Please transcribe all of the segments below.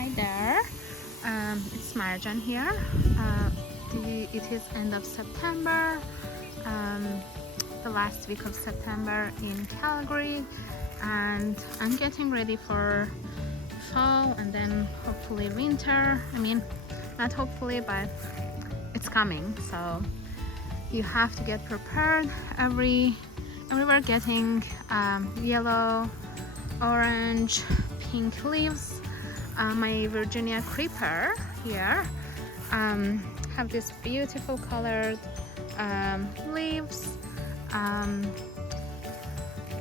Hi there. It's Marjan here. It is end of September, um, the last week of September in Calgary, and I'm getting ready for fall and then hopefully winter. I mean, not hopefully, but it's coming. So you have to get prepared. Everywhere getting yellow, orange, pink leaves. My Virginia creeper here have this beautiful colored leaves.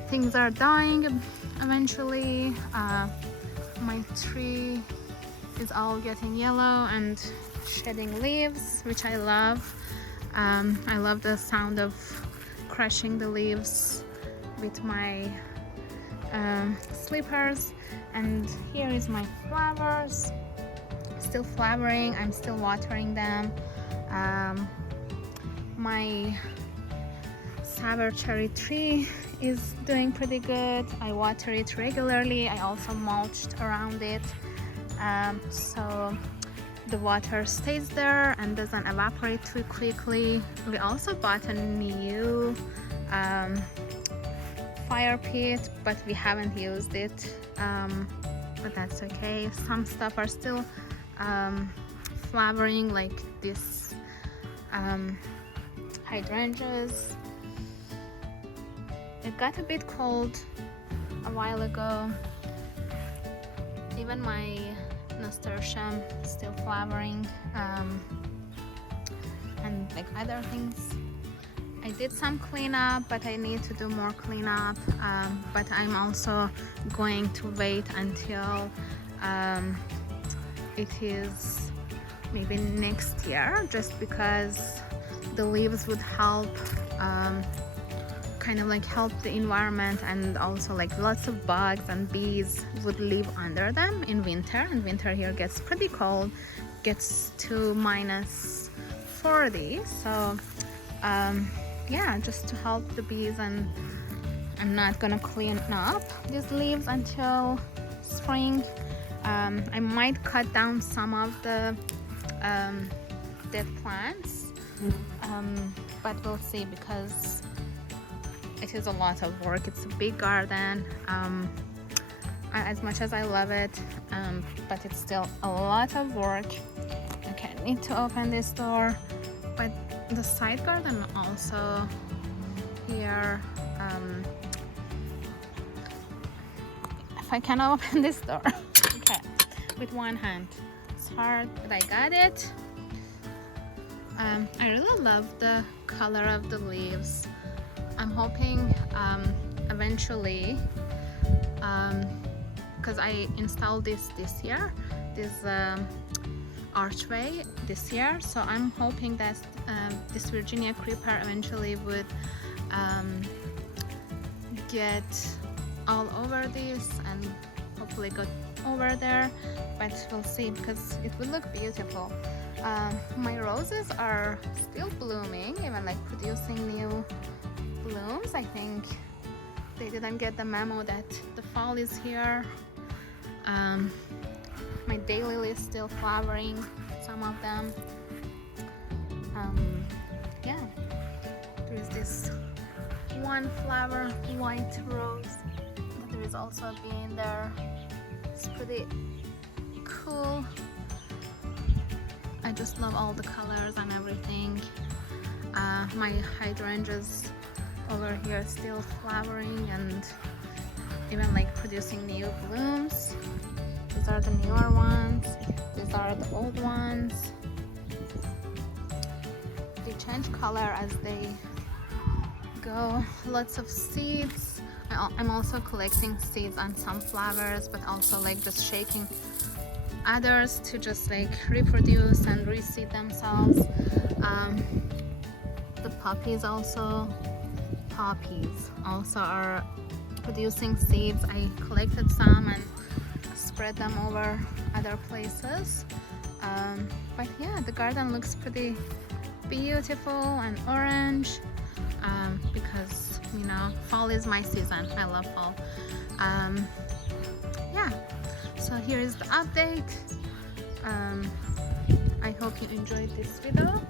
Things are dying eventually. My tree is all getting yellow and shedding leaves, which I love. I love the sound of crushing the leaves with my slippers. And here is my flowers, still flowering. I'm still watering them. My sour cherry tree is doing pretty good. I water it regularly. I also mulched around it, so the water stays there and doesn't evaporate too quickly. We also bought a new fire pit, but we haven't used it, but that's okay. Some stuff are still flowering, like this hydrangeas. It got a bit cold a while ago. Even my nasturtium still flowering, and like other things. I did some cleanup, but I need to do more cleanup. But I'm also going to wait until it is maybe next year, just because the leaves would help, kind of like help the environment, and also like lots of bugs and bees would live under them in winter. And winter here gets pretty cold, gets to -40. So yeah, just to help the bees. And I'm not gonna clean up these leaves until spring. I might cut down some of the dead plants, but we'll see, because it is a lot of work. It's a big garden. As much as I love it, but it's still a lot of work. Okay, I need to open this door. But the side garden also here, if I can open this door, okay, with one hand. It's hard, but I got it. I really love the color of the leaves. I'm hoping eventually, because I installed this year, this archway this year, so I'm hoping that this Virginia creeper eventually would get all over this and hopefully go over there, but we'll see, because it would look beautiful. My roses are still blooming, even like producing new blooms. I think they didn't get the memo that the fall is here. My daylily is still flowering, some of them. Yeah, there is this one flower, white rose, but there is also a bee in there. It's pretty cool. I just love all the colors and everything. My hydrangeas over here still flowering and even like producing new blooms. These are the newer ones, these are the old ones. They change color as they go. Lots of seeds. I'm also collecting seeds on some flowers, but also like just shaking others to just like reproduce and reseed themselves. The poppies also are producing seeds. I collected some and spread them over other places. But yeah, the garden looks pretty beautiful and orange, because you know, fall is my season. I love fall. Yeah, So here is the update. I hope you enjoyed this video.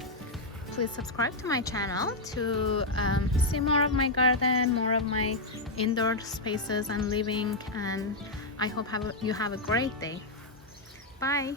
Please subscribe to my channel to see more of my garden, more of my indoor spaces I'm living, and I hope you have a great day. Bye.